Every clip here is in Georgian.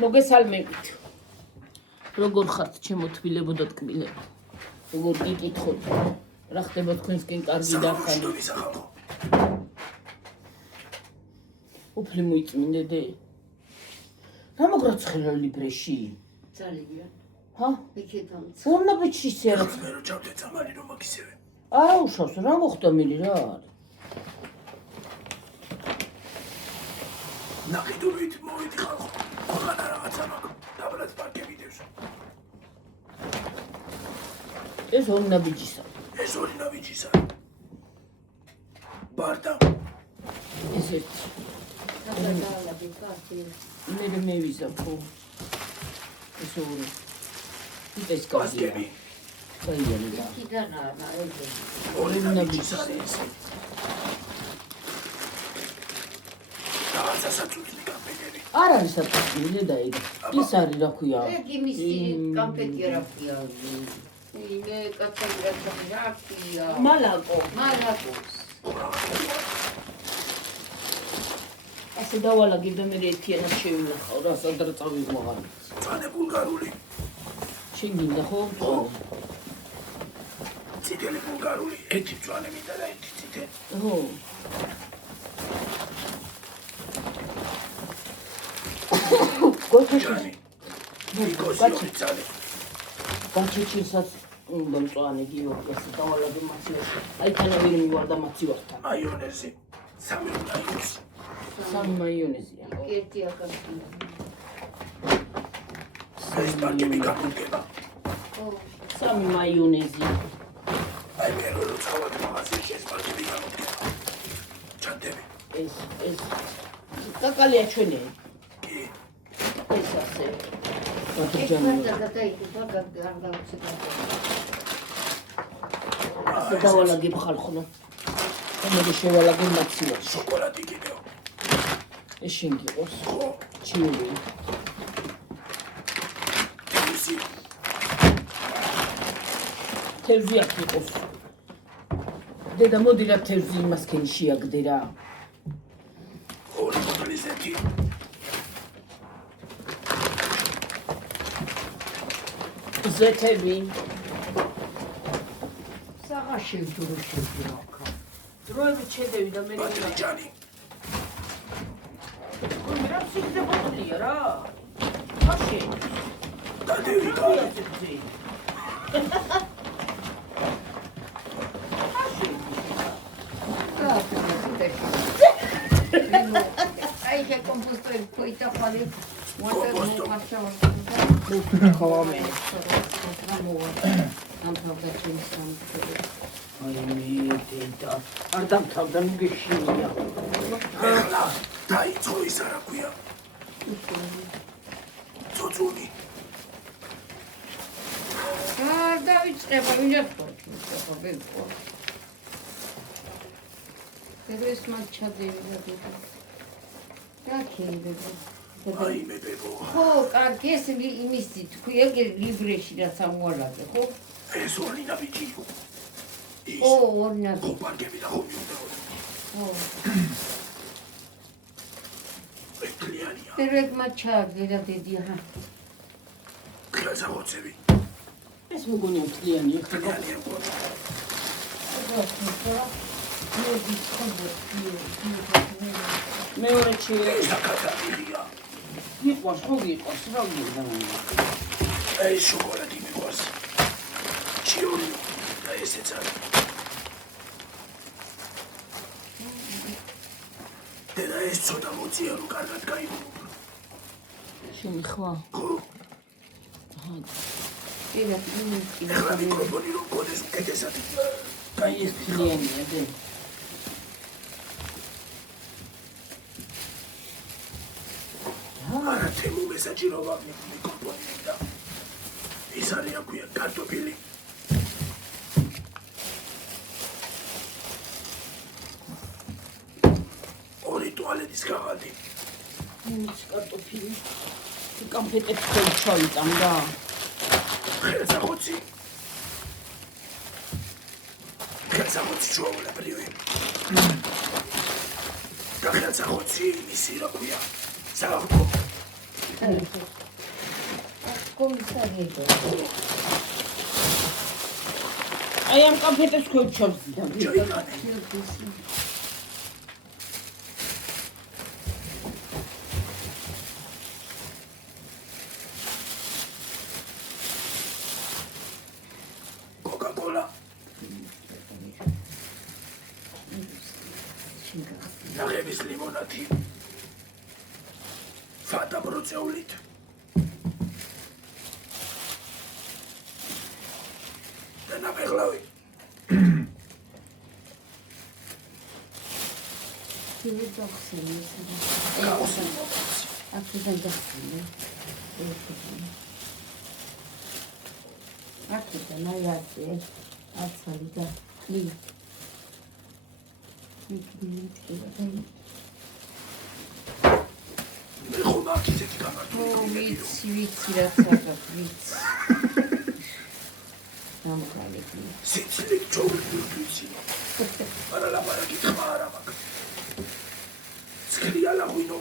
მოგესალმებით. როგორ ხართ ჩემო თბილებო და ტკბილებო? როგორ გიკითხოთ? რა ხდება თქვენსკენ კარგი დახალი? უფლი მოიწმინდე. რა მოგრაცხელა ლიბრეში? ძალიან. ჰა? იქიდან. ორნაბეჭი სერა. მე რო ჩავდე წამალი რომ მაგისევე. არა უშავს, რა მოხდა მილი რა არის? ნახიდობით მოვიდი ხალხო. აღარა რაღაცა მაქვს. დაბლად პარკები დევს. ეს ორნაბეჭისა. ეს ორი ნაბიჯისა. ბარდა. ეს ერთი. მე მევიზა ხო. ეს ორი. ეს პარკები. გაიგე. იქიდან არა, ეგრე. ორი ნაბიჯისა ეს. რაღაცა საწუთლი კამპენები. არ არის საწუთლი და ეგ. ის არის რა ქვია? ეგ იმისი კამპეტი რა ქვია. იმე კაცები რა ქვია. მალაკო. ასე დავალაგებ და მე ერთიანად შევინახავ რა სადღაც წავიღმაღარ. წანე ბულგარული. შენ გინდა ხო? ციტელი ბულგარული. ერთი წვანე მინდა და ერთი ციტე. ხო. ჯანი. ნიკოზი წალე. გაჩეჩილსაც უნდა მწვანე გიორგეს დავალაგებ მასიაში. აი თანავირი მივარ და მაცივართან. მაიონეზი. სამი მაიონეზი. სამი მაიონეზია. ერთი აკაცი. ეს პარკები გამოგება. ხო. სამი მაიონეზი. აი მე რო წავად მაღაზიაში ეს პარკები გამოგება. ჩანდები. ეს კაკალია ჩვენი. კი. ეს ასე. ეს მარტო დაიწყო გარდაუცდა. ასე დავალაგებ ხალხო. მე შევალაგებ მაცივარში. შოკოლადი კიდევ. ეს შენ გიყოს. ხო. ჩიული. ისი. თევზი აქ იყოს. დედა მოდი რა თევზი იმასკენ შეაგდე რა. ორი ბოთლის ერთი. ზეთები. საღაში დურუშები რა. დროებით შედევი და მე ბატონი ჯანი. რა სიგზე ბოთლია რა. აშე. დადევი გალი. აი შე კომპოსტერი პოიტა ხალი. კომპოსტო. ხომე. ამ პრობლემებთან აი მე დედა. არ დამთავრდა მიგეშინია. ეხლა დაიწყო ის არა ქვია. ცოწუნი. დავიწყება ვინახოთ ხო ბებო. ეს მაჩადები და დაკიდებ. აი მე ბებო. ხო, კარგი ეს იმისი თქვია ლიბრეში რაც ამოვალაგე, ხო? ეს ორი ნაბიჯი. ო, ორი ნაბიჯი. ხო პარკები და ხო მიუნდა. ხო. ეს კლიანია. პერვეგ მაჩადე და დედია. კრაზა ხოცები. ეს მოგონია მთლიანი ხდება. კლიანია ყოლა. მეორე ჩიე. ეს აკადემია. იყოს ხო იყოს რა გინდა. აი შოკოლადი მიყვარს. ჩიორი და ესეც არის. და ეს ცოტა მოწია რომ კარგად გაიგო. შენი ხვა. ხო. ეხლა მიკროფონი რომ გოდეს კეთესად. აი ეს მთლიანია დე. არა თემო მესაჯიროვა მიკროფონი და ის არის აქვია კარტოფილი. ორი ტუალეტის კაღალდი. ის კარტოფილი. კამფეტებს ხო ჩავიტან და ხელსა ხოცი. ხელსა ხოცი ჩვეულებრივი. და ხელსა ხოცი მისი რა ქვია. საერთოდ კომისარიო. აი ამ კამფეტებს ქვევჩავს. Coca-Cola. ნახების ლიმონადი. Fata ბროწეულით. და ნაბეღლავი. აქედან გახსენე. აქედან აი აწე. აცალი და ლი. მე ხომ აქ ისეთი გამარტული. ვიცი რა საერთოდ ვიცი. დამყარებული. სიცილე ჩაურდივ ვიცი. არა ლაპარაკი ხმა არა მაქვს. სქრია ლაღვინო.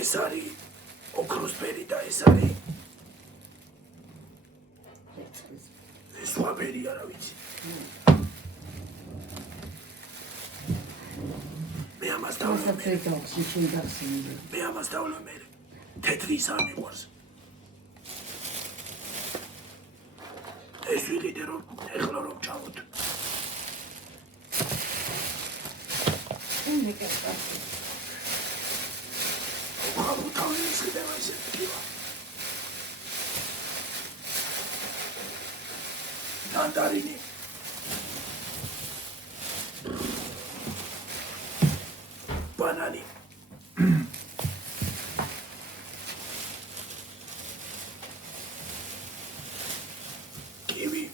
ეს არის ოქროსფერი და ეს არის სვაბერი არა ვიცი. მე ამას დავлю მე. თეთრი ის არ მიყვარს. ეს ვიყიდე რომ ეხლა რომ ჩავოთ. ხაბო თავი ისხდება ესე ტკივა. ნანდარინი. ბანანი. კივი.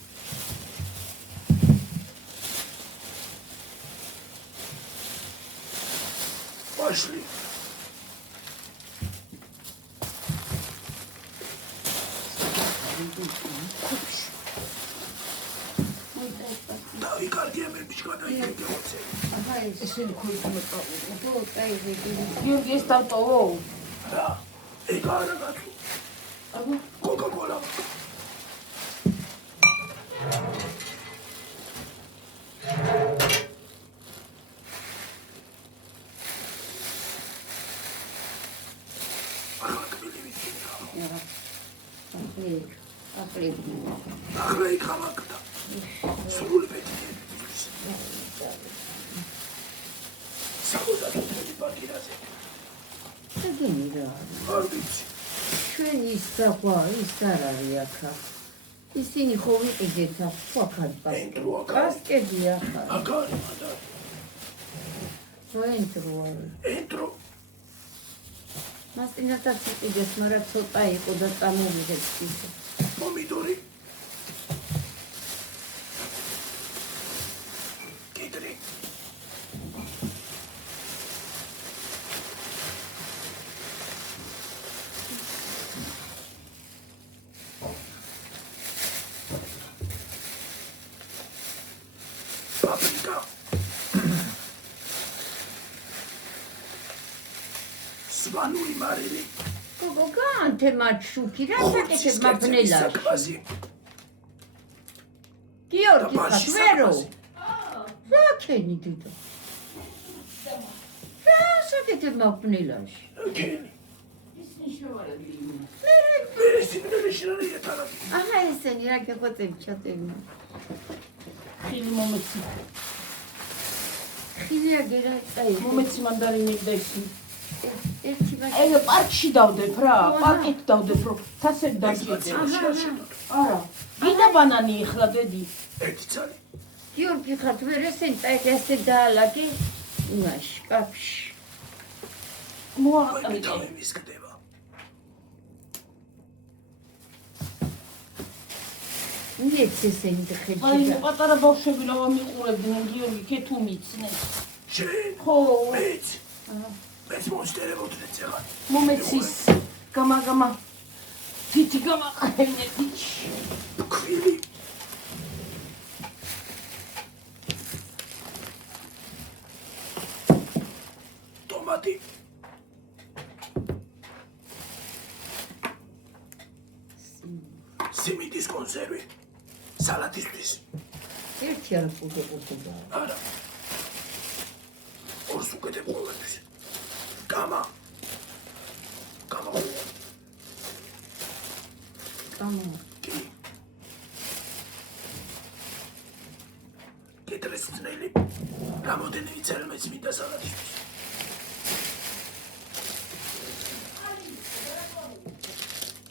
ვაშლი. დავი კარგია მე ბიჭკადა იქ გეოცე. აჰა ესენი ქოიქნა ყავდა. ხო, წაიღე. გიორგი ეს დავტოვო. რა? ეგ არა გათუ. აბა, Coca-Cola. ახლა იქ ამაკდა. სრული პეტიები. საბუთად უწევდი პარკირაზე. ეგენი რა. არ ვიცი. ჩვენ ის დაგვა ის არ არის ახლა. ისინი ხო ვიყიდეთ ახლა ენდრო აქ. კასკედი ახლა. აქ არის მანდა. ვენტროა. ენდრო. მასწინათაც იყიდეს, მაგრამ ცოტა იყო და წამოვიღეთ ის. პომიდორი. კიტრი. paprika. სვანური მარილი. გოგო განთე მათ შუქი რა საკეთებ მაბნელაში. გიორგი ხათვერო. რა ქენი დედა. რა საკეთებ მაბნელაში. კენი. ისინი შევარებული. მე სიმღერა შეიძლება თარა. აჰა ესენი რა გეხოცები ჩატები. ხილი მომეცი. ხილია გერა წაი. მომეცი მანდარინი და ისი. ერთი ბაჭი. ეგ პარკში დავდებ რა, პარკით დავდებ რო თასები დაჭიდე. არა. გინდა ბანანი ეხლა დედი. ერთი ცალი. გიორგი ხათვერ ესენი წაი ესე დაალაგე. იმაში, კაფში. მოაყრე. თავი მისკდება. მიეც ესენი ხელში. აი პატარა ბავშვები რა მიყურებდნენ გიორგი ქეთუ მიცნენ. შენ? ხო. მეც. მეც მოსტერებოდნენ წეღან. მომეცის გამა თითი გამაყენე თიჩი. ქვილი. ტომატი. სიმინდის კონსერვი. სალატისთვის. ერთი არ ყურდა. არა. ორს უკეთებ ყოველთვის. გამა. კი. კეთრეს ძნელი. რამოდენიმე ცერმეც მინდა სალატისთვის.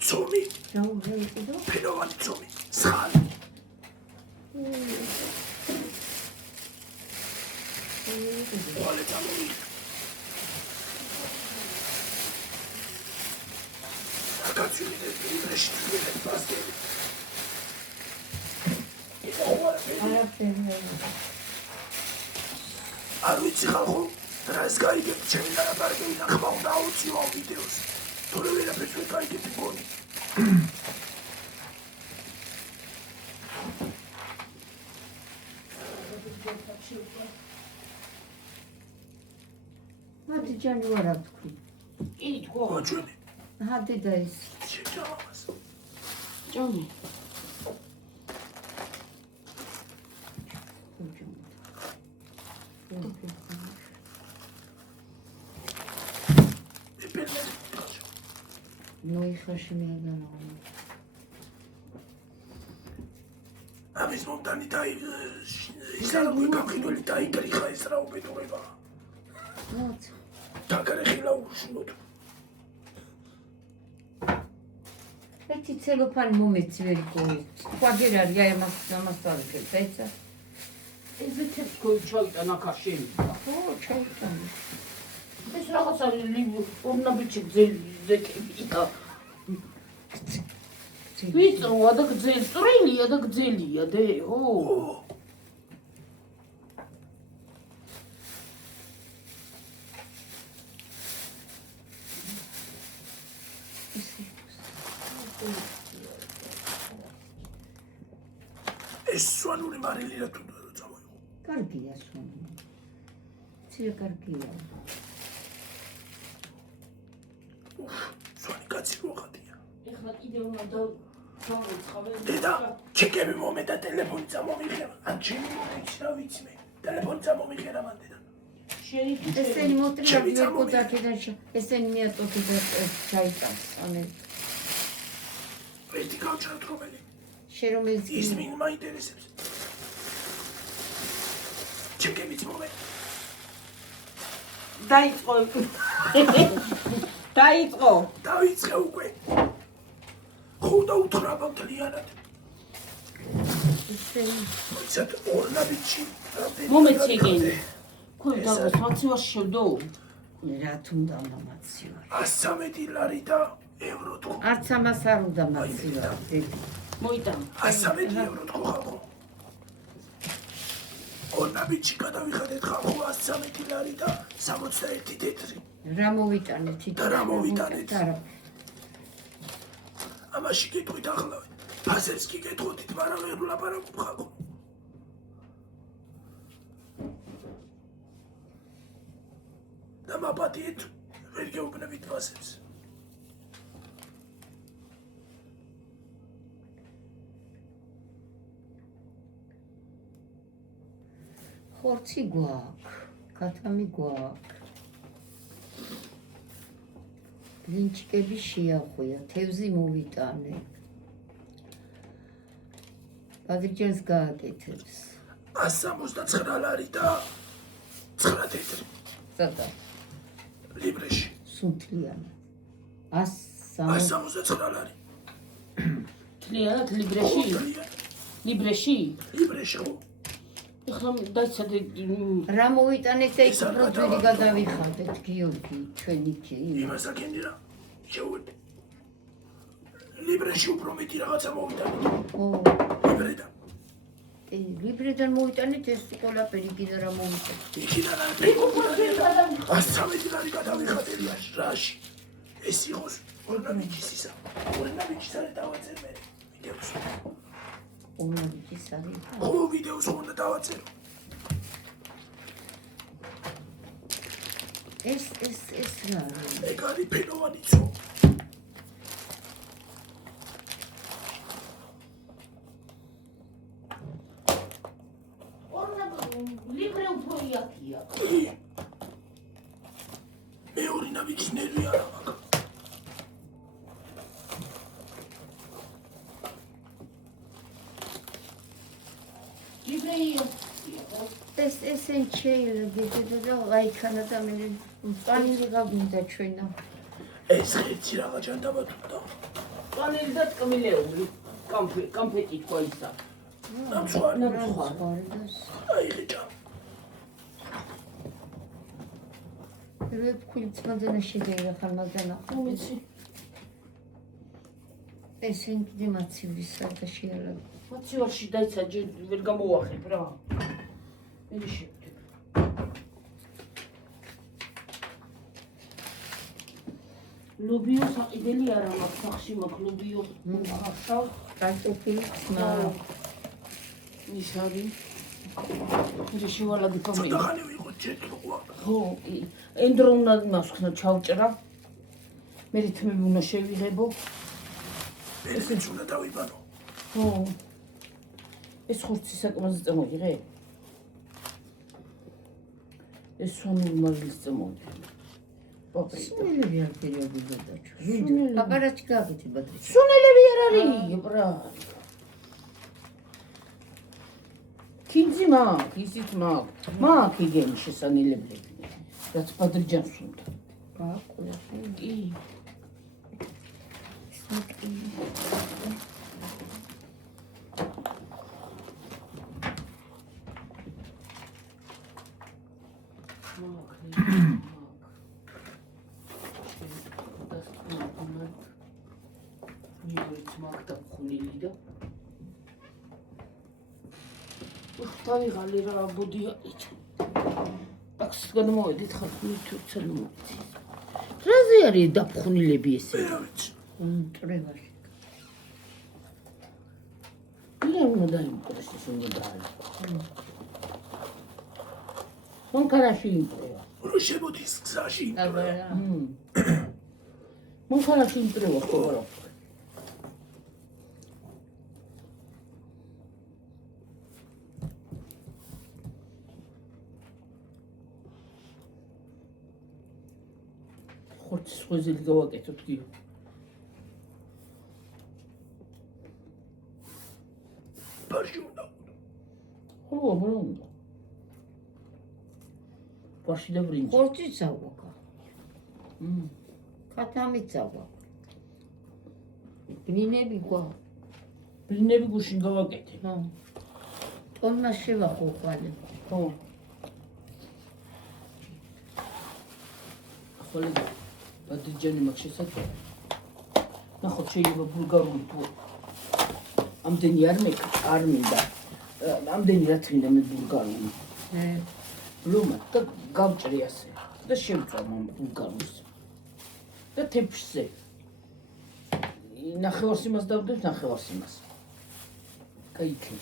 ცომი. ფენოვანი ცომი. სხალი. Ole tamam. Akatsuyla birleştirmeyle basket. არ ვიცი ხალხო, რას გაიგებ ჩემი ლაპარაკი ნახმა უნდა აუციო ამ ვიდეოს. თორე ვერაფერს ვერ გაიგებ მგონი. მათი ჯანი ვარ აქ თქვი. კი თქო. მოჩვენე. აჰა დედა ეს. შეჭამას. ჭამი. მოიხაში მეადანა. ამის მომდანი და ისალო გაკიდული დაიგრიხა ეს რა უბედურება. მოც. დაგარეხილა უშნოდ. ერთი ცელოფანი მომეცი ვერ გოი. სხვაჯერ არის აი ამას დავიქეთ, ეცა. ეს თეთრ ჩაიტანა ქაში. ო, ჩაიტანა. ეს რაღაც არის ორნაბიჩი ზეკებიკა. ვიწროა და გძელი, წვრილია და გძელია დე, ო. ეს სვანური მარილი რა თუნდა რომ წამოიღო. კარგია სვანური. ცირე კარგია. სვანი კაცი რო ხატია. ეხლა კიდე უნდა დავიწყავე. დედა, ჩეკები მომედა ტელეფონი წამომიღება. ან ჩემი მომეჩ რა ვიცი მე. ტელეფონი წამომიღერა მან დედა. ესენი მოტრია ვერ გოდაკიდან ესენი მიაწოდე და ჩაიტანს. ანუ ერთი გავჩერდ რომელი. შენ რომ ეს ის მინ მაინტერესებს. ჩეკებიც მომე. დაიწყო. დაიწყო. დაიწყე უკვე. ხოდა უთხრაბავ თლიანად. ესენი მოიცად ორნაბიჩი. მომეცი ეგენი. ქოი და საცივას შევდო. რა თუნდა მამაციო. 113 ლარი და ევრო თუ. არც ამას არ უნდა მაციო. მოიტან. 113 ევრო თუ ხალხო. ორნაბიჩი გადავიხადეთ ხალხო 113 ლარი და 61 თეთრი. რა მოვიტანეთ და რა მოვიტანეთ? არა. ამაში გეტყვით ახლა. ფასებს კი გეტყვით, მაგრამ ვერ ვლაპარაკობ ხალხო. და მაპატიეთ ვერ გეუბნებით ფასებს. ხორცი გვაქვს, კათამი გვაქვს. ბლინჩიკები შეახვია, თევზი მოვიტანე. ბადრიჯანს გააკეთებს. 169 ლარი და 9 თეთრი. სადა ლიბრეში. სუნთლიანი. 169 ლარი. თლიანად ლიბრეში. ლიბრეში. ლიბრეში ხო? ეხლა დაიცადე რა მოვიტანეთ და იქ პროდუქტი გადავიხადეთ, გიორგი, ჩვენი კი. იმას აკენდი რა. შევედი. ლიბრეში უფრო მეტი რაღაცა მოვიტანეთ. ო, ლიბრედან. ლიბრედან მოვიტანეთ ეს ყველაფერი კიდე რა მოვიტანეთ. იქიდან არ მეკუპურადეთ. 113 ლარი გადავიხადეთ რაში. ეს იყოს ორნაბიჩის ისა. ორნაბიჩის არის დავაწერე მე. ვიდეოს. ორნაბიჩის არის. ხო ვიდეოს უნდა დავაწერო. ეს რა არის? ეგ არის ფენოვანი ძო. ლიბრე უფრო იაფია. მეორე ნაბიჯის ნერვი არა მაქვს. ლიბრე იაფია. ესენ შეიძლება და აი ქანადამელი პანელი გავინდა ჩვენა. ეს ხერცი რაღა ჯანდაბად უნდა. პანელი და ტკბილეული. კამფეტი თქვა ისა. ნამსხარი. აი ხეჭა. რე ფქვილიც მაგანა შეგეიღა ხარ მაგანა. უმიცი. ესენ კიდე მაცივისა და შეარა. მოცივარში დაიცა ვერ გამოუახებ რა. მე შევდებ. ლობიო საყიდელი არა მაქვს სახში მაქვს ლობიო. ახლა კარტოფილი ნა. ისარი. მე შევალადი ფამილი. ცოტა ხანი ვიყო ჯეთროა. ხო, ენდრო უნდა იმას ხნა ჩავჭრა. მე რითმები უნდა შევიღებო. ესეც უნდა დავიბანო. ხო. ეს ხურცი საკმაოდ წამოიღე. ეს სუნული მაგის წამოიღე. სუნელები არ პერიოდი გადაჭრა. აპარატი გავიტი ბატრიჩა. სუნელები არ არის, ბრა. კინძი მაქვს, ისიც მაქვს. მაქვს იგენი შესანელებლები. რაც ბადრიჯანს უნდა. გააკულა. კი. დავიღალი რა ბოდია იცი. ტაქსის გადმოვედით ხარ თურქცელ მოვიცი. რაზე არის დაფხუნილები ესე? რა ვიცი. ტრევაში. მე უნდა დაიმკვიდროს ეს უნდა დაალო. მონკარაში იმპრევა. რო შემოდის გზაში იმპრევა. მონკარაში იმპრევა ხოლმე. ხორცის ხვეზილი გავაკეთოთ გიო. ბარში უნდა. ხო, უნდა. ბარში და ბრინჯი. ხორცი წავაკა. ქათამი წავა. ბნინები გვა. ბნინები გუშინ გავაკეთე. ხო. ტონმა შევახო ხვალე. ხო. ხოლე ბადრიჯანი მაქვს შესაძლოა. ნახოთ შეიძლება ბულგარული თუ ამდენი არ მინდა. ამდენი რაც მინდა მე ბულგარული. ლუმა და გავჭრი ასე და შევწვა მომ ბულგარულს. და თეფშზე. ნახევარს იმას დავდებ, ნახევარს იმას. კაიქი.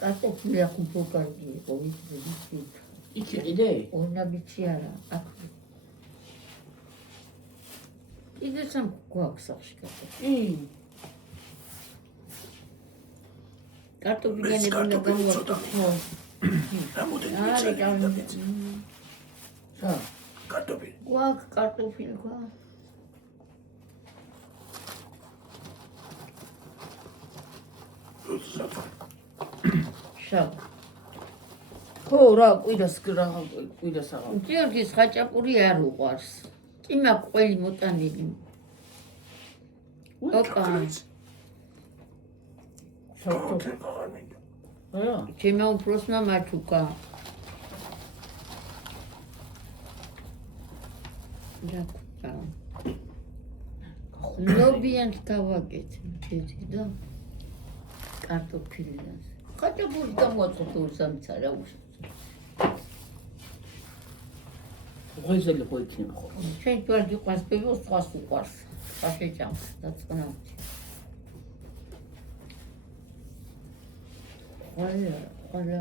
კარტოფილი ახ უფრო კარგი იყო, ვიცი. იქ იყიდე? ორნაბიჩი არა, აქ. კიდე სამ გვაქვს სახში კარტოფილი. კარტოფილიანი უნდა გამოვაკეთო. რამოდენი არა, ვიცი. რა? კარტოფილი. გვაქვს კარტოფილი გვაქვს. შავ. ხო, რა, კვირას აღარ. გიორგის ხაჭაპური არ უყვარს. კი მაქვს ყველი მოტანილი. ოპა. რა? ჩემო უფროსმა მაჩუკა. და ლობიანს გავაკეთე, დიდი და კარტოფილს. ხაჭაპური გამოაწყობ სამცა რა უშო. ღვეზელი ხო იქნება ხო? ჩვენ გვერდი ყვას პევოს ყვას უყვარს. ხაშეჭამს და წყნავთ. ყველა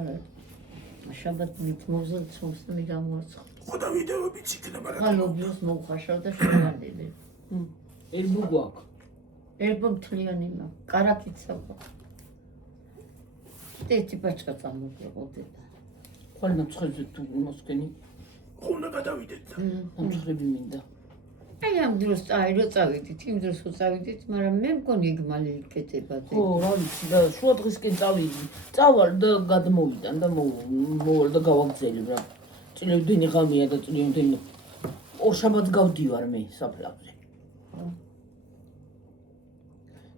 შაბათ მithmozat somsni გამოაცხო. ხო და ვიდეოებიც იქნება რა. ხალობიოს მოუხაშავ და შევანდები. ერბო გვაქვს. ერბო მთლიანი მა, კარაკიცა გვაქვს. ერთი ბაჭკა წამოგვიყოდეთ. ხვალ ნამცხრებზე თუ მოსკენი ხო უნდა გადავიდეთ და. ნამცხრები მინდა. აი ამ დროს წავიდით, იმ დროს ხო წავიდით, მაგრამ მე მგონი იქ მალე იქეთება. ხო, რა ვიცი და შუა დღისკენ წავიდი. წავალ და გადმოვიდან და მოვალ და გავაგზელებ რა. წლევდენი ღამეა და წლევდენი ორშაბათს გავდივარ მე საფლავზე.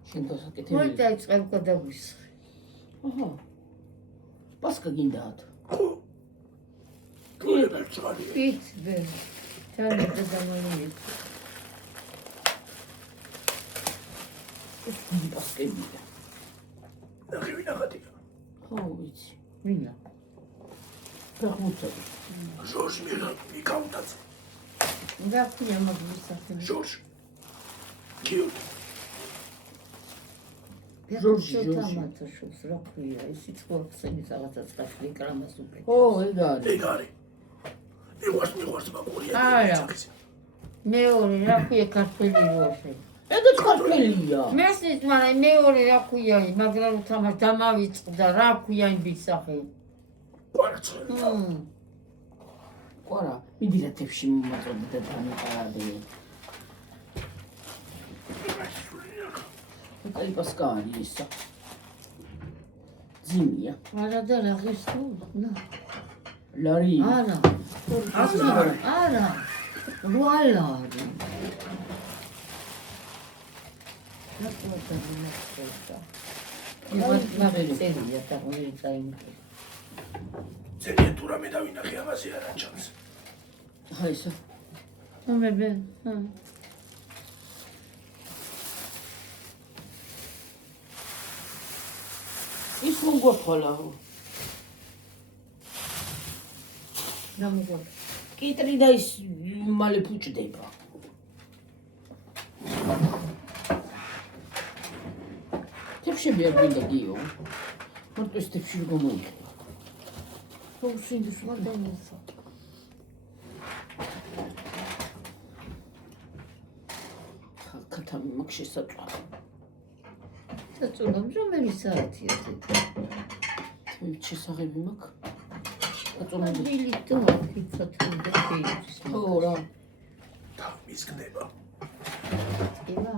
შენ დასაკეთებელი. მოი დაიწყებ გადაგვისხე. აჰა. პასკა გინდათ. ხო. გულებს წვალი. იცი. ჩალე და დამალე. ეს პასკებია. ნახე ვინახატია. ხო, ვიცი. ვინა. გახმოცა. ჟორჟ მიკაუტაც. რა ქვია მაგის სახელი? ჟორჟ. კიუტ. ჟორჟი. თამათა შობს რა ქვია? ისიც ხო ხსენის რაღაცას გაშლი კრამას უკვე. ო, ეგ არის. ეგ არის. მიყვარს მაგურია. არა. მეორე რა ქვია ქართული როშე? ეგეც ქართველია. მესის მაგრამ მეორე რა ქვია, მაგრამ თამაშ დამავიწყდა რა ქვია იმ ბიძახი. კვარცხელი. ყვარა, მიდი რა თებში მომაწოდე და დამიყარადე. აი პასკა არის ისა. ძიმია. არა და რაღაც თუ? ნა. ლარი. არა. არა. რუალა. რა ქვია? იმას ნაბერწერია და ორი წაიმკი. ძალიან თუ რამე დავინახე ამაზე არა ჩანს. აი ესა. მომებე. ის მოგვაფალა. რა მოგვა? კიტრი და ის მალე ფუჭდება. თებში არ გვინდა გიო. მარტო ეს თებში გამოიქნება. ხო, შინდის მაგდანისა. ხათამი მაგ შესაწვაო. საწუნო რომელი საათია ეს? თვით შესაღები მაქვს. აწუნო. ბილი თუ ფიცოთუნდა ფეიჯს. ხო რა. მისკდება. ივა.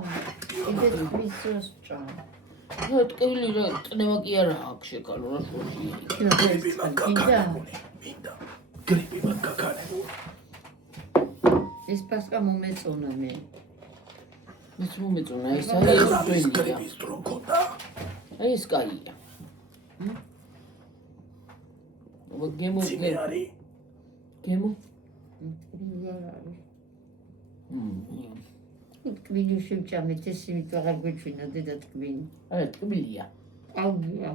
იდეთ მისროსჭა. რა ტკივილი რა წნევა კი არა აქვს შეკალო რა შუაშია. გრიპი მაგაკანებული. მინდა. გრიპი მაგაკანებული. ეს პასკა მომეწონა მე. მეც მომეწონა ეს არის ძვენია. გრიპის დრო მქონდა. აი ეს კაია. გემო ძიმე არის. გემო. ტკბილი შევჭამეთ ეს იმით აღარ გვეჩვენა დედა ტკბილი. არა ტკბილია. აუგია.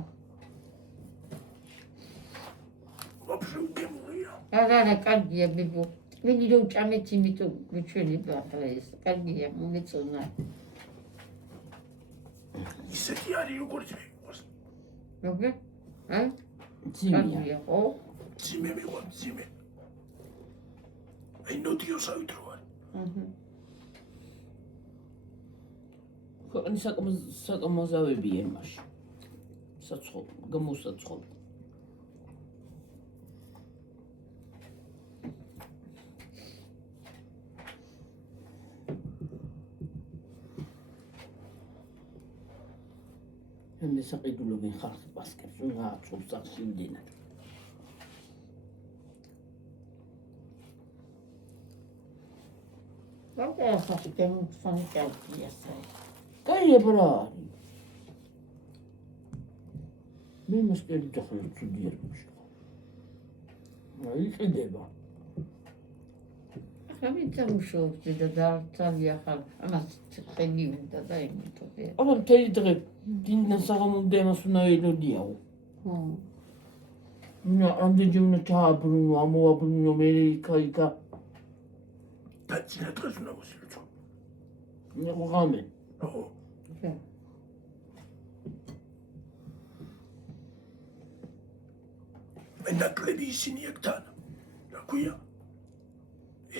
ვაფშე გემოია. არა, კარგია ბებო. ტკბილი რომ ჭამეთ იმიტომ გვეჩვენება ახლა ეს. კარგია, მომეწონა. ისეთი არის როგორც მიყვარს. მოგე? ძიმია. კარგია, ხო? ძიმე მიყვარს, ძიმე. აი ნოტიოსავით რო არის. ქვეყნის საკამაზავებია იმაში. საცხობ, გამოსაცხობ. მე საყიდულობენ ხალხი პასკებს, რომ გააწყობს სახში იმდენად. რა ხარ დემონსტრაცია კარგია საერთოდ. კაია ბრა. მე მასკერი დახლა ცუდი არ მიშო. აი ყიდება. ახლა მიცემუშობ და ძალიან ხარ ამას ხელი უნდა და იმითო. აბა მთელი დღე დინდა საღამომდე ამას უნდა ელოდიაო. ხო. ნა ამდენჯერ უნდა ჩააბრუნო, ამოაბრუნო მე იქა. და ძინა დღეს უნდა მოსილოცო. მე ღამე. ო. მე ნაკლები ისინი აქ თან. რა ქვია?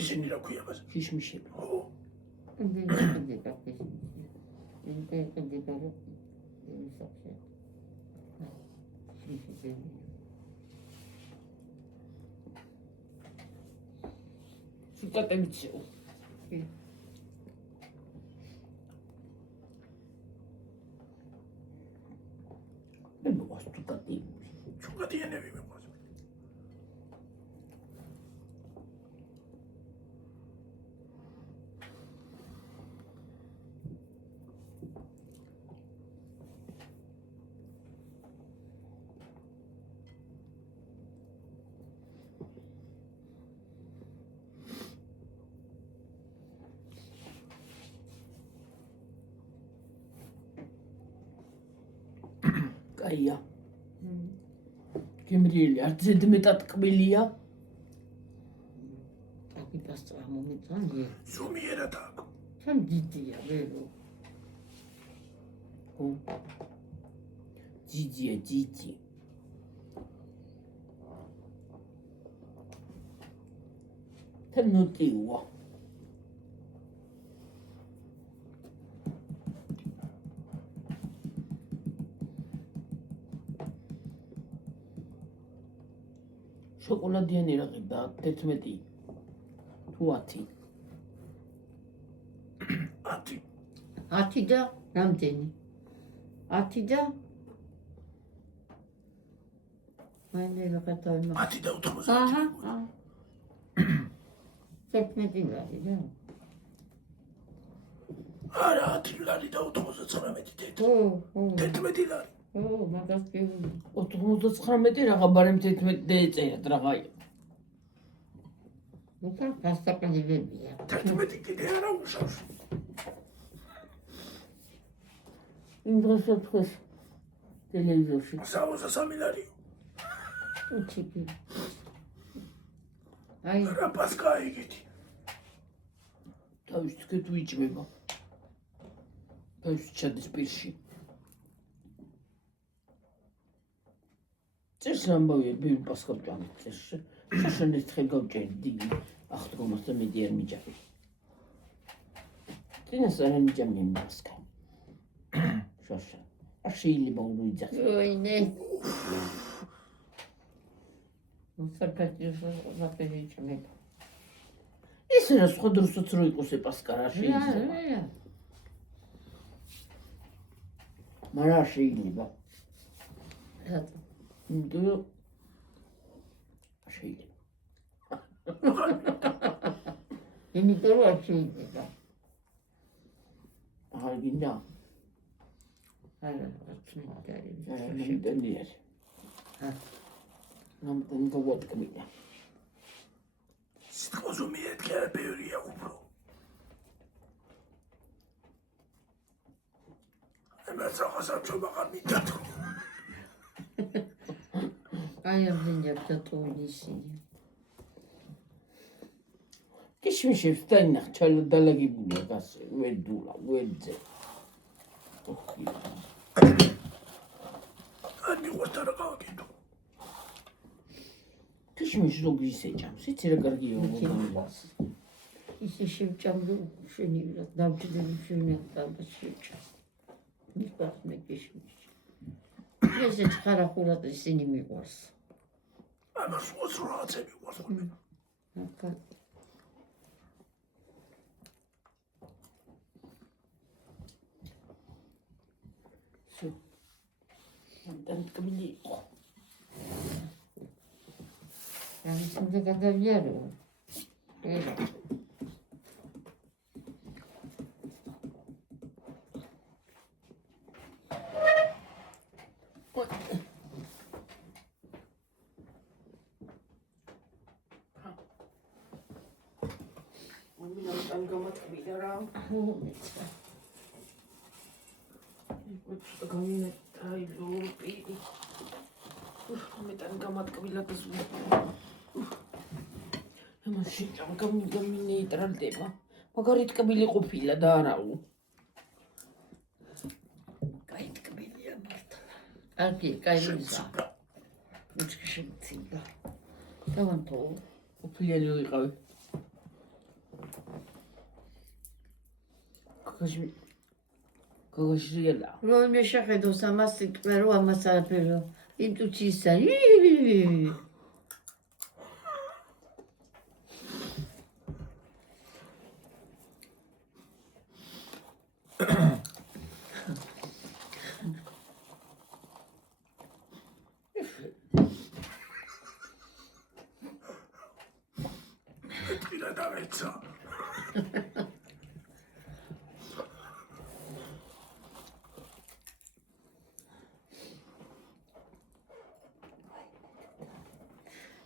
ისინი რა ქვია მას? შიშმიშები. ო, სუკატებიცეო. მე მოყავს სუკატი. ჩუკატიანები მეყვარს. კაია. გემრიელი არ ზედმეტად კბილია. ტაკი პასტა მომეწონია. ზომიერად აქ. თან დიდია, ვერო. ო. ძიძია, ძიძი. თან ნოტიუა. შოკოლადიანი რაღაცა 11 თუ 10. 10. 10 და რამდენი? 10 და მაინე რაღაცა 10 და 90. აჰა. 11 ლარი და. არა 10 ლარი და 99 თეთრი. ო, 11 ლარი. ო, მაგას კი 99 რაღა ბარემ 11 დაეწერათ რაღაცა. მოხარ გასაყენებია. 11 კიდე არა უშავს. იმ დღესაც ტელევიზორში 63 ლარი. უჩიკი. აი, რა პასკა იგეთი. თავის თქეთ ვიჭმება. თავის ჩადის პირში. წეს ამბავია ბევრი პასკა ჭამე წეს. შაშან ერთხელ გავჭერი დიდი აღდგომას და მედი არ მიჯახი. წინას არ მიჯამე პასკა. შაშა. არ შეიძლება უიძახი. ოინე. მოსაკეთებს ვაპერიჭმე. ეს რა სხვა დროსაც რო იყოს პასკა რა შეიძლება. მარა არ შეიძლება. რატო? ნუ შეიძლება. იმიტომ რომ არ შეიძლება. აღარ გინდა. არა, არ ნამდვილად. ნამდვილად გავატკბიდა. სიტყვა ზომიერად კი არა ბევრია უფრო. ამას ახლა საჩობა არ მინდა თუ. აი ამბინია დატოვისია. კიშმიშებს დაინახ ჩალდალაგებულია გასე ვედულა ვედზე. ოხი. არ მიყვარს რა გავაკეთო. კიშმიშ როგორ ისეჭამს? იცი რა კარგია მოგონებას. ისე შევჭამდა შენი დავჭდები შენი და შევჭამ. მიყვარს მე კიშმიში. ესე ხარახურად ისინი მიყვარს. ამას უცხო რაღაცები მიყვარს ხოლმე. აკა სულ. დამტკბილი იყო. ამისინდა გადავიარო. ერა. მომინავთან გამატკბიდა რა. მოմეცა. ვეცდა გამინეთა ილური პირი. მეტად გამატკბილა და სულ. ამას შეჭამ გამინეიტრალდება. მაგარი ტკბილი ყოფილა და არაუ. კაი ტკბილია მართლა. კარგი, კაი მისა. შემცირდა. დავანთო. უფლიანი ვიყავი. გოგოში რეალა. რომ მე შეხედოს ამას იტყვე რომ ამას არაფერო. ინტუიცია. ტირა დავეცა.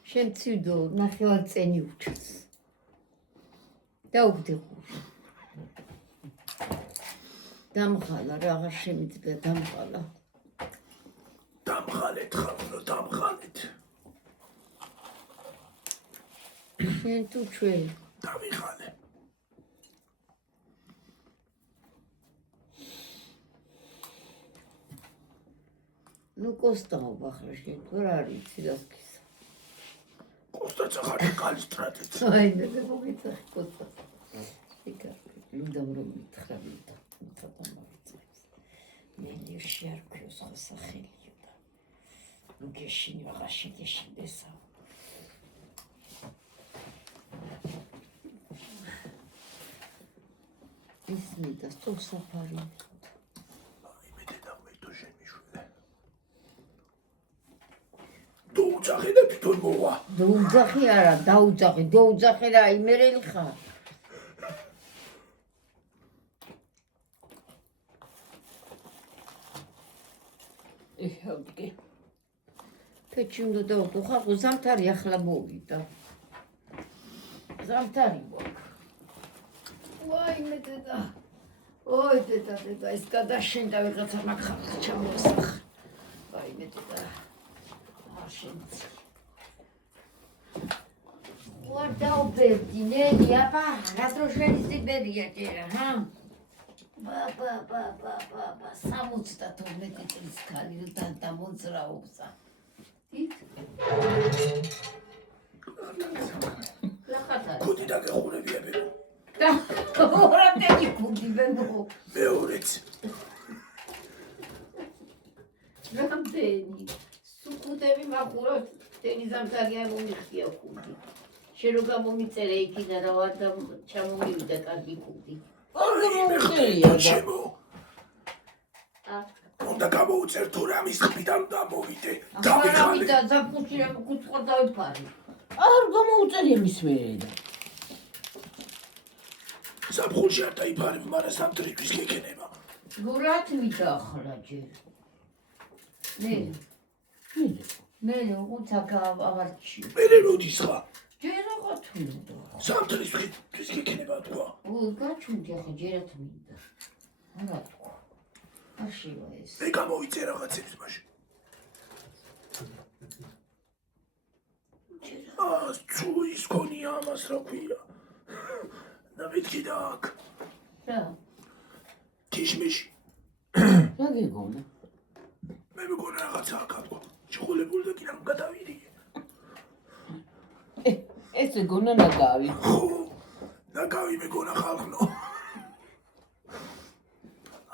შენ ცივდო ნახევარწენი უჩას. დაუგდე ხუში. დამხალა რაღა შემიძლია დამხალა. დამხალეთ ხალხო, დამხალეთ. შენ თუ ჩვენ დავიხალე. ნუ კოსტაო ახლა შენ თუ რა არის ცილასკის. კოსტაც ახალი კალისტრატეთ. აი მე მოგიწახ კოსტა. იკა ლუდამ რომ მითხრა მითხრა დამარცხებს. მე ნიში არ ქვია სხვა სახელია და ნუ გეშინი აღაში გეშინდესა. ის მე და სულ საფარი. მე დედამე თუ შემიშვიდე. დაუძახე და თვითონ მოვა. დაუძახე არა, დაუძახე, დაუძახე რა იმერელი ხარ. ეხავდი. ფეჩი უნდა დავდო ხარ, ზამთარი ახლა მოვიდა. ზამთარი გვაქვს. ვაი მე დედა. ოი დედა, ეს გადაშენდა ვიღაცა მაგ ხალხს ჩამოსახ. ვაი მე დედა. შენც ვარ დაუბერდი ნელი აბა რასდროშენის დიბერია ჭერა ჰა ბაბა 72 წლის ქალი და დამოძრაობს იქ ლახატარი კუდი დაგეხურებია მე. და ორატენი კუდი ბენო მეორეც. რამდენი სუკუდები მახუროთ თენი ზამთარია მომიხია კუდი. შენ რო გამომიწერე იქიდან რა ვარ და ჩამომივიდა კარგი კუდი. ორგანოუწერია და ჩემო. უნდა გამოუწერ თუ რამის ხბიდან დამოვიდე. დავიხალე. და ზაფხულში რა კუთხარ დავიფარი. არ გამოუწერია მის მერე. ზაფხულში არ დაიფარებ, მაგრამ სამტრისთვის გეკენება. გურად მიდა ახლა ჯერ. მე უცა გავარჩი. მე როდის ხა? ჯერ რა თუნდა. სამტრისთვის გეკენება თქვა. გაჩუნდი ახლა ჯერათ მინდა. არა თქვა. აშივა ეს. მე გამოვიწე რაღაცებს მაშინ. ცუის ქონია ამას რა ქვია. და მეთქი და აქ. რა? თიშმიში. რა გეგონა? მე მეგონა რაღაცა აქ თქვა. ჩხულებული და კიდევ გადავიდე. ეს გონა ნაგავი. ნაგავი მეგონა ხალხნო.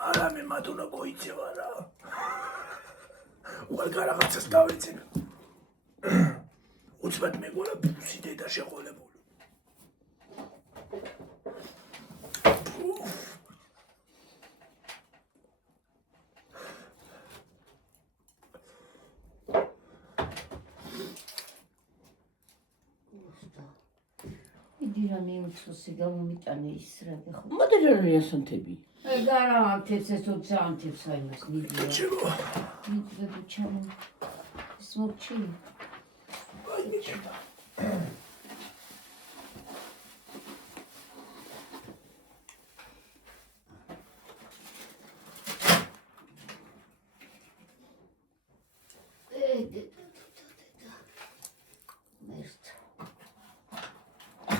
არა მე მათუნა გოიცევა რა. უღალ რაღაცას დავეცებ. უცბად მეგონა ფუსი დედა შეყოლებული. იდი რა მიუცოსი გამომიტანე ის რა გეხო. მოდერნია სანთები. ეგარა ამთებს ეს 20 ამთებს აიმას მიდია. ჩემო. მიდია ჩამო. ის მორჩი. აი მიჩნდა.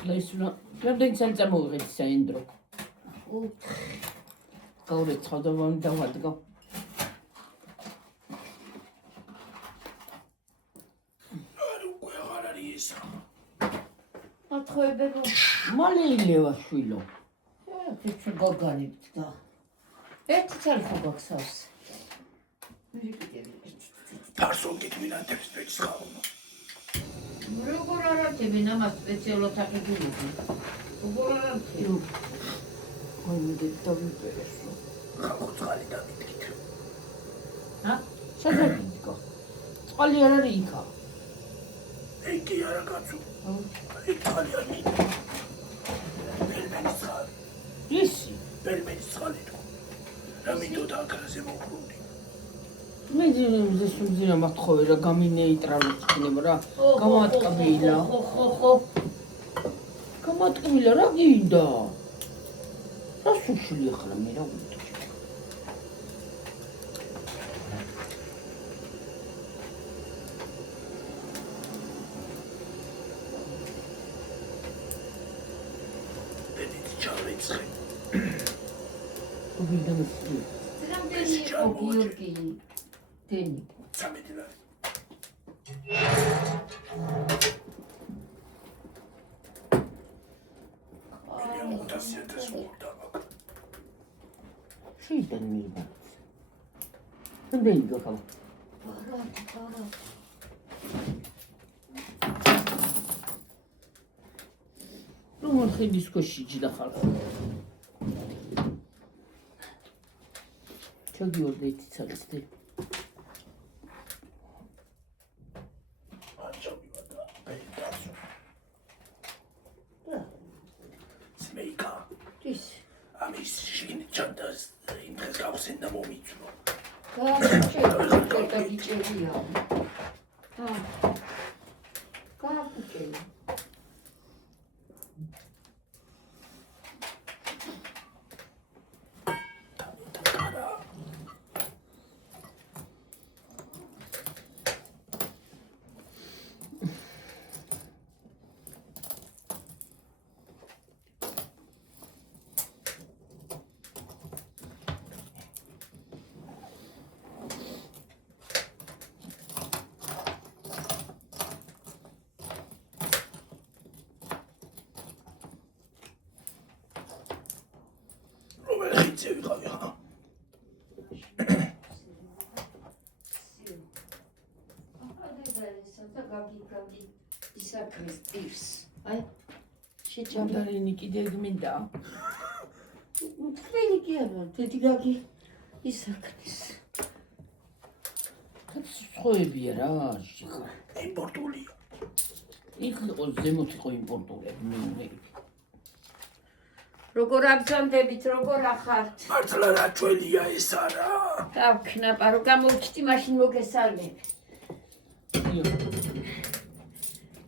ახლა ის უნდა რამდენი წელი წამოვიღეთ საინდრო. გაურეცხავ და დავადგავ. ესა. მათხოვებელო. მალე ილევა შვილო. ეს გოგანით და. ერთი წელი ხო გაქსავს. ფარსონ გიტმინანტებს პეჭს ხავნა. როგორ არა თებენ ამას სპეციალურად აყიდულობი. როგორ არა თებენ. აი მე დავიბერესო. ხალხო წყალი დამიდგით. ჰა? სადაგიკო. წყალი არ არის იქა. ეგი არა კაცო. აი წყალი არის. ბელმენის წყალი. ისი. ბელმენის წყალი თუ. რამითო აკრაზე მოვბრუნდი. მე ზესუმზინა მათხოვე რა გამინეიტრალოს იქნება რა. გამატკბილა. ხო. გამატკბილა რა გინდა? რა სუშვილი ახლა მე რა ვიტყვი. დედით ჩავეცხე. გუგილდანსი. რამდენი იყო გიორგი დენი? 13 ლარი. მილიონი 500.000 მოვიდა მაგ. შეიძლება მიიბა. რამდენი გახავა? არა. რომ ხიდის ქოში ჯდა ხალხო. ჩაგიორდი ცალსტი. ანჩავიდა პეიტასო. სმეიკა. ის. ამის შინ ჩანდას იმ დღეს გავხსენდა მომიწვო. გიჭერია. გაფუჭელი. ხიცე ვიყავი ხა. გაგი ისაკრის პირს. აი შეჭამდა. ჯანდარინი კიდე გმინდა. თქვენი კი არა, დიდი გაგი ისაკრის. სხვაებია რა შეხა. იმპორტულია. იქ იყო ზემოთ იყო იმპორტულები მე. როგორ აბზანდებით, როგორ ახართ? მართლა რა ჩვენია ეს არა? დავქნაპა, რომ გამოვჩიტი მაშინ მოგესალმები.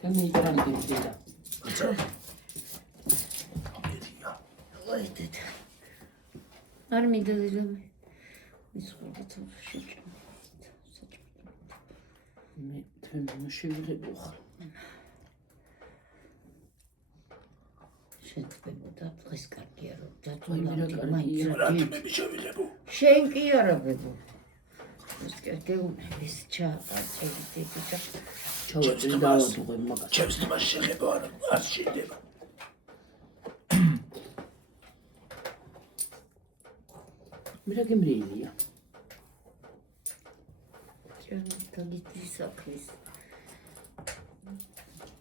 და მე იგრანტები და. ой, დედა. არ მინდა ძილამი. ის ხოლმე შეჭამ. მე თქვენ შევიღებო ხარ. შეთქვებოდა დღეს კარგია რომ აი, დათვალა რა კარგია. რა თმები შევიღებო? შენ კი არა ბებო. ეს გეუბნების ჩააწერი დედა. ჩავაწერი დავადუღე მაგას. ჩემს თმას შეხება არ შეიძლება. მე რა გემრიელია. ჩვენ გაგიწი საკლის.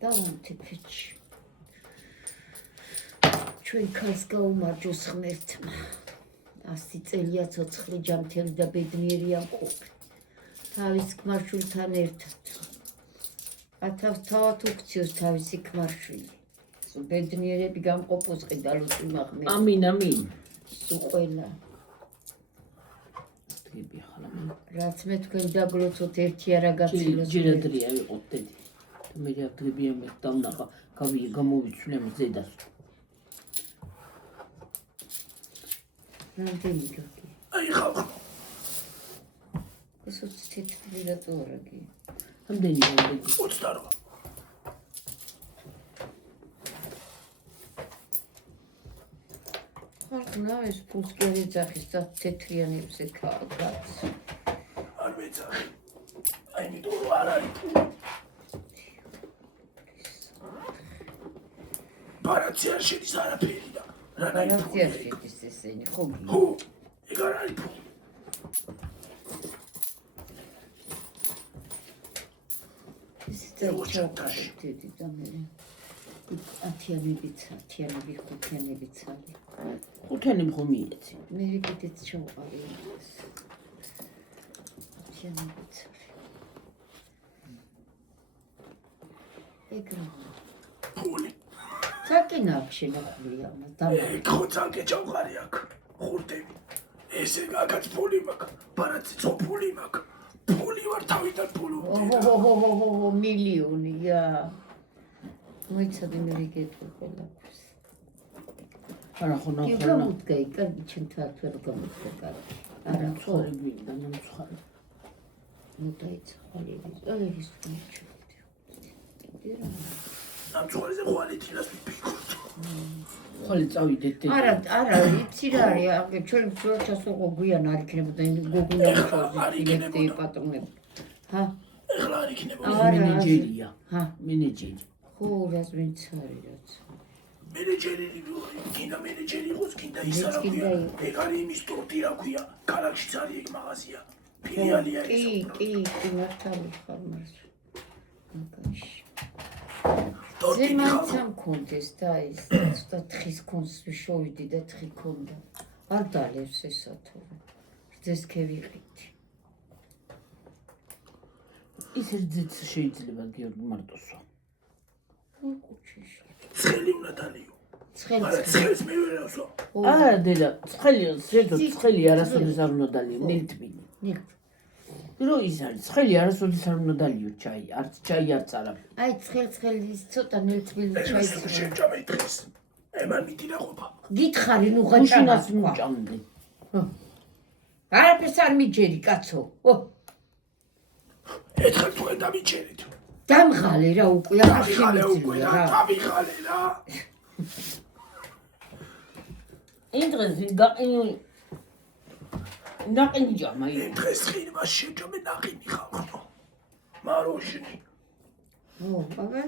დავამთიფეჩი. ჩვენ ქალს გაუმარჯოს ღმერთმა. 100 წელია ცოცხლი ჯანმრთელი და ბედნიერი ამყოფი. თავის ქმარშვილთან ერთად. ათავს თავად უქციოს თავისი ქმარშვილი. ბედნიერები გამყოფოს ყიდალოს იმაღმე. ამინ. სულ ყველა. გები ახლა მე. რაც მე თქვენ დაგლოცოთ ერთი არა გაცილოს. ჯერადრია ვიყოთ დედი. და მე რა გები მე დავნახა, გამოვიცვლე მზედას. რამდენი გაგი? აი ხალხო. ეს 24 რატოარაგი? რამდენი 28. ხარკნა ეს ფულს კი არ ეძახის და თეთრიანებზე კაც. არ მეძახი. აი ნიტო არ არის. ბარათი არ შედის არაფერი და რანაირ ბარათი არ შედის ესენი, ხო გია? ხო, ეგ არ არის ფული. ჩავყარებ დიდი და მე 10-იანებიც, 5-იანებიც არის. ხუთიანი მხომი ეცი. მე კიდეც ჩავყარებ ეს. 10-იანებიც არის. ეგ რა. ფული. საკინა აქ შენახულია, დამალე. ხო ცალკე ჩავყარი აქ. ხურდები. ესე გაკაც ფული მაქვს. ბარათი ფული მაქვს. ფული ვარ თავიდან ფული. ოჰო, მილიონია. მოიცადე მე რიგეთო ყველაფერს. არა ხო კი ნახო. გამუდგა იქ ჩემთან ვერ გამუდგა კარგი. არა ხო ხარი გვინდა მომცხარი. ნუ დაიწყალი ის მიჩვენე. ამწუხარზე ხვალი თილას ვიფიქროთ. ხალი წავიდეთ დედა. არა, იცი რა არის, აგე ჩვენ ჩასულყო გვიან არ იქნებოდა იმ გოგუნა შევიდეთ პატრონები. ჰა? ეხლა არ იქნებოდა. მენეჯერია. ჰა? მენეჯერი. ხო, რაც ვინც არის რაც. მენეჯერი გინდა მენეჯერი იყოს, გინდა ის არა ქვია. ეგ არის იმის ტორტი რა ქვია. ქალაქშიც არის ეგ მაღაზია. ფილიალია ეს. კი, მართალი ხარ მარს. მაგაში. ტორტი ზემაც ამ კონდეს და ის ცოტა თხის კონს შოვიდი და თხი კონდა. არ დალევს ესა თორე. რძეს ქევიყიდი. ის რძეც შეიძლება გიორგი მარტოსო. კუჩიში. ცხელი უნდა დალიო. ცხელი. ცხელს მე ვერ ავსო. არა დედა, ცხელი, ზედო ცხელი არასოდეს არ უნდა დალიო, ნელთბილი. რო ის არის, ცხელი არასოდეს არ უნდა დალიო ჩაი, არც ჩაი არც არაფერი. აი ცხელი ის ცოტა ნელთბილი ჩაი. შეჭამე დღეს. ემან მიტინა ყოფა. გითხარი ნუ გუშინაც ღაჭამა. მოჭამდი. არაფერს არ მიჯერი კაცო. ერთხელ თქვენ დამიჩერეთ. დამღალე რა უკვე არ დამიხალე უკვე შემიძლია რა, რა. დამიხალე რა. იმ დღეს ნაყინი ჯამა იყო. დღეს ხინმა შეჭამე ნაყინი ხალხო. მაროშინი. აბა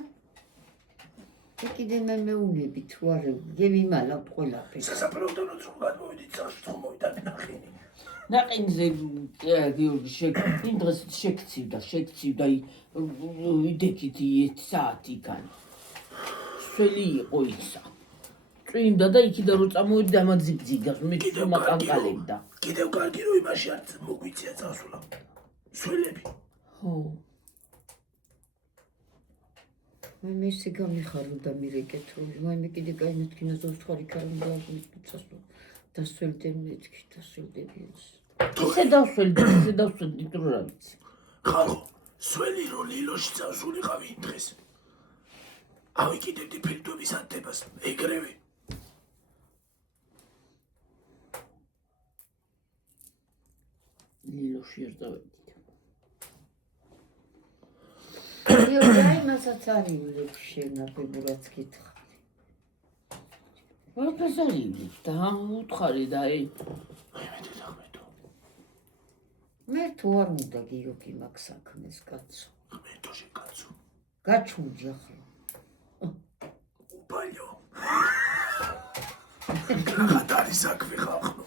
კიდე მე მეუნები თუ არა გემიმალავთ ყველაფერს. სასაფლაოდანაც რომ გადმოვიდით წარს რომ მოვიდა ნაყინი. ნაყინზე გიორგი იმ დღეს შექცივდა იდექით საათიდან. სველი იყო ისა. წვიმდა და იქიდან რო წამოვიდა დამაძიბძიგას, მე თვითონ კანკალებდა. კიდევ კარგი რომ იმაში არ მოგვიწია წასვლა. სველები. ხო. მე ისე გამიხარო და მირეკეთო, მე კიდე კაი მეთქინა ზოცხარი ქარო და მიწასო. დასველდე მეთქი, დასველდებს. ისე დავსველდი, თუ რა ვიცი. ხალხო, სველი რო ლილოში წავსულიყავი იმ დღეს. ავიკიდებდი ფილტვების ანთებას, ეგრევე. ლილოში არ დავედით. იოი მასაც არის შენაფებურაც გითხარი. ყველაფერს არის და უთხარი და აი მე თუ არ უნდა გიოგი მაგ საქმეს კაცო. მე თუ შეკაცო. გაჩუნდი ახლა. უპალიო. რაღაცა საქმე ხალხო.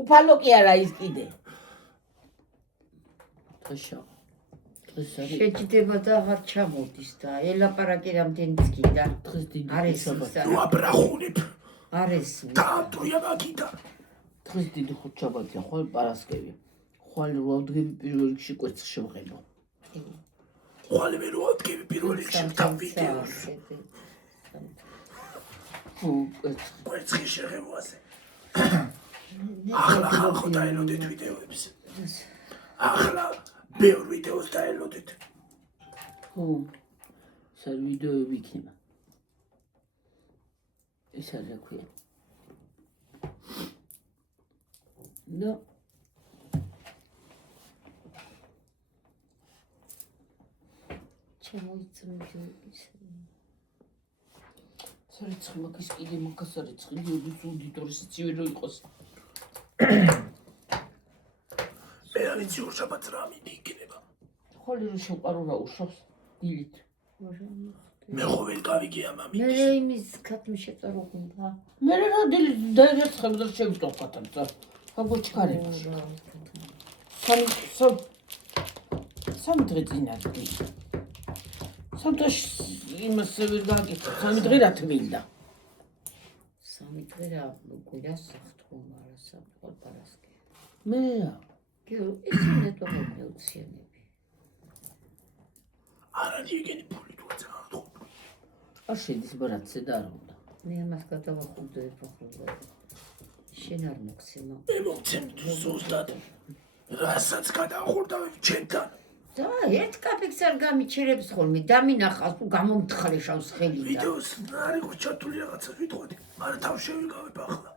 უფალო კი არა ის კიდე. ხაშა. დღეს არის შეჯდება და აღარ ჩამოდის და ელაპარაკი რამდენიც გიდა. დღეს დიდი არის შაბათი. ნუ აბრახუნებ. არის დაამტვრია მაგიდა. დღეს დიდი ხუთშაბათია, ხოლმე პარასკევია. ხვალე რო ავდგები პირველ რიგში კვერცხს შევღებო. ხვალე მე რო ავდგები პირველ რიგში და ვიდეოს. ხო, კვერცხი შეღებოაზე. ახლა ხალხო დაელოდეთ ვიდეოებს. ახლა ბევრ ვიდეოს დაელოდეთ. ხო. სად ვიდეოები იქნება. ეს არის რა ქვია. და ჩამოიწმდი ის. სარიცხი მაგის კიდე მაგასარიცხი გიორგის უდიტორის იცივე რო იყოს. მე არ ვიცი ორშაბათს რა მინდა იქნება. ხოლმე რო შეყვარო რა უშავს დილით. მე ხო ვერ გავიგე ამ მე ამის. იმის ქათმი შეწარო გუნდა. მე რა დაერთ ხებდა შევსკო ხათანცა. აგო ჩქარები. სამი დღე წინ არის. სამთაშ იმას ვერ გააკეთე. სამი დღე რა თმილდა. სამი დღე რა გულას სახთქო არა საფხო პარასკე. მე რა გიო ისინი თუ მეუციანები. არა დიეგენი ფული თუ წააღო. არ შედის ბრატზე და არ უნდა. მე ამას გადავახურდე ფხურდა. შენ არ მოგცემო. მე მოგცემ ზუსტად. რასაც გადახურდავებ ჩემთან. და ერთ კაფექს არ გამიჩერებს ხოლმე დამინახავს თუ გამომთხრე შავს ხელიდან. ვიდეოს არ იყო ჩართული რაღაცა ვიტყოდი. მაგრამ თავ შევიგავებ ახლა.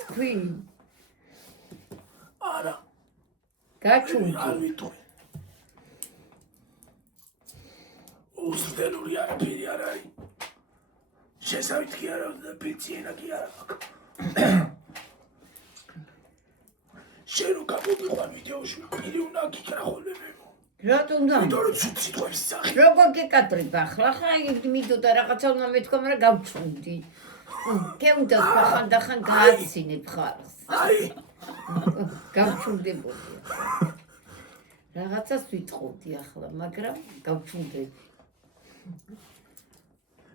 თქვი არა. გაჩუნდი. არ ვიტყვი. უსტენური არაფერი არ არის. შესავით კი არა და პიციენა კი არა მაქვს. შენ რო გამომიყვან ვიდეოში ვიყვილი უნდა გიქრა ხოლმე მე. რატომ და? იმიტომ რომ ცუდ სიტყვების სახე. როგორ გეკატრებ ახლა? ხა მიდოდა რაღაცა უნდა მეთქვა, მაგრამ გავჩუნდი. გეუნდა ხანდახან გააცინებ ხარს. აი, გავჩუნდებოდი. რაღაცას ვიტყოდი ახლა, მაგრამ გავჩუნდები.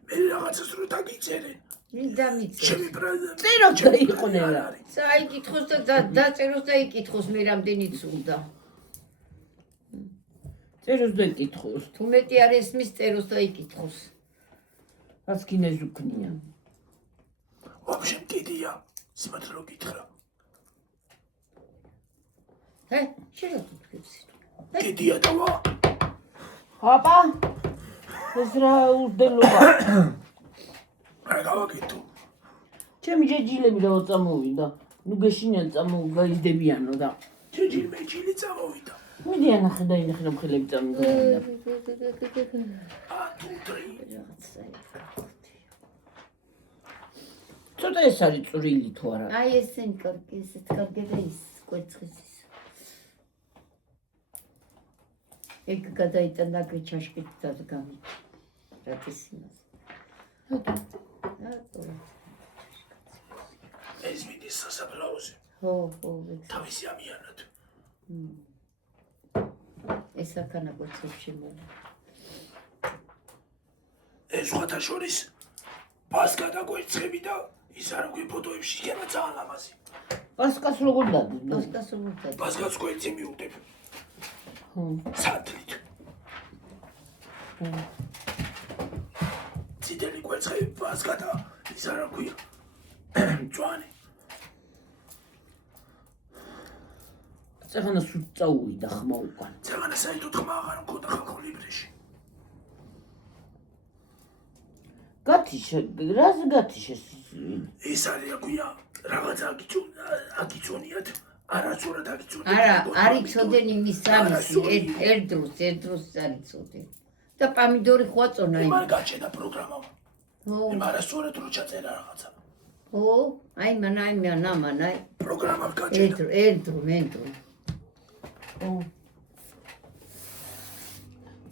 მე რაღაცას რო დაგიწერენ. მინდა მიწე. ჩემი ბრალდა. წეროთ და იყვნენ რა. საიკითხოს და დაწეროს და იკითხოს მე რამდენიც უნდა. წეროს და იკითხოს. თუ მეტი არ ესმის წეროს და იკითხოს. რაც გინეს უქნია. ვაფშე მკიდია. სიმართლე რო გითხრა. შენ რა თქვი? მკიდია და ვა. აპა ეს რა უდელობა. რა გავაკეთო? ჩემი ჯეჯილები რა წამოვიდა. ნუ გეშინიან წამოვიდებიანო და ჯეჯილ მეჯილი წამოვიდა. მიდიან ახლა და ინახე რომ ხელები წამოვიდა. ატუტრი. ცოტა ეს არის წვრილი თუ არა. აი ესენი კარგი, ესეც კარგი და ის კვერცხის ის. ეგ გადაიტანა გეჩაშკით და გამი. რატის იმას. ეს მიდის სასაფლაოზე. ხო, თავისი ამიანად. ეს აქანა კვერცხებში მოვა. ეს სხვათა შორის პასკა და კვერცხები და ის არ უკვე ფოტოებში იქნება ძალიან ლამაზი. პასკას როგორ დადო? პასკას უნდა. პასკას კვერცხი მიუღებ. ხო. სათლით. ციტელი კვერცხი პასკა და ის არ აქვია. ძვანი. წაღანა სულ წაუვიდა ხმა უკან. ძაღანა საერთოდ ხმა აღარ მქონდა ხალხურ ლიბრეში. გათიშე, რაზე გათიშეს? ეს არის აქვია რაღაცა აგიწონიათ. არასწორად აგიწონიათ. არა, არიწოდენ იმის სამისი, ერთ დროს არიწოდენ. და პამიდორი ხო აწონა იმ. მან გაჩენა პროგრამა. ხო. არასწორად რო ჩაწერა რაღაცა. ხო, აი მანაი. პროგრამა გაჩენა. მენდრო. ხო.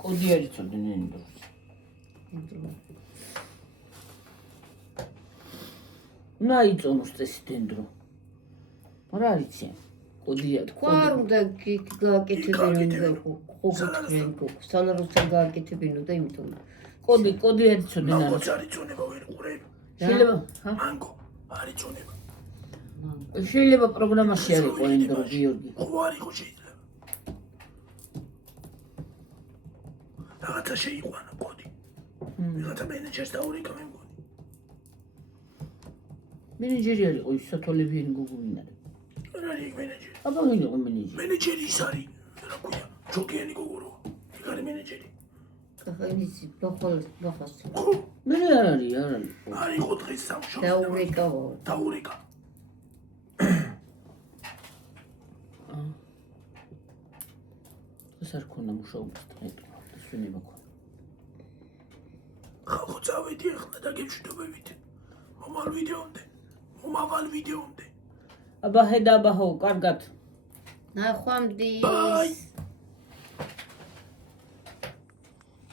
კოდი არიწოდნენ ენდროს. նա იწონოს წესი დენდრო. რა არიციან? კოდია ხო არ უნდა გააკეთებინო სალაროსთან გააკეთებინო და იმიტომ. კოდი არიცოდნენ არა. მანგოც არიწონება ვერ ყურებ. შეიძლება, ჰა? მანგო არიწონება. შეიძლება პროგრამაში არ იყო ენდრო გიორგი. ხო არ იყო შეიძლება. რაღაცა შეიყვანა კოდი. ვიღაცა მენეჯერს დაურეკა მე მგონი. მენეჯერი არ იყო ის სათვალებიანი გოგოინარი. არ არის მენეჯერი. აბა ვინ იყო მენეჯერი? მენეჯერი ის არის, რა ქვია, ჯოგიანი გოგორო. იქ არის მენეჯერი. კახანის ბახას. ხო, მე არ არის. არ იყო დღეს სამშობლო. დაურეკაო. დაურეკა. ეს არ ქონა მუშაობის დღე. სვენება ქონა. ხალხო წავედი ახლა და გეჩვიდობებით. მომავალ ვიდეომდე. აბა ჰედა აბა ჰო, კარგად. ნახვამდის. Bye.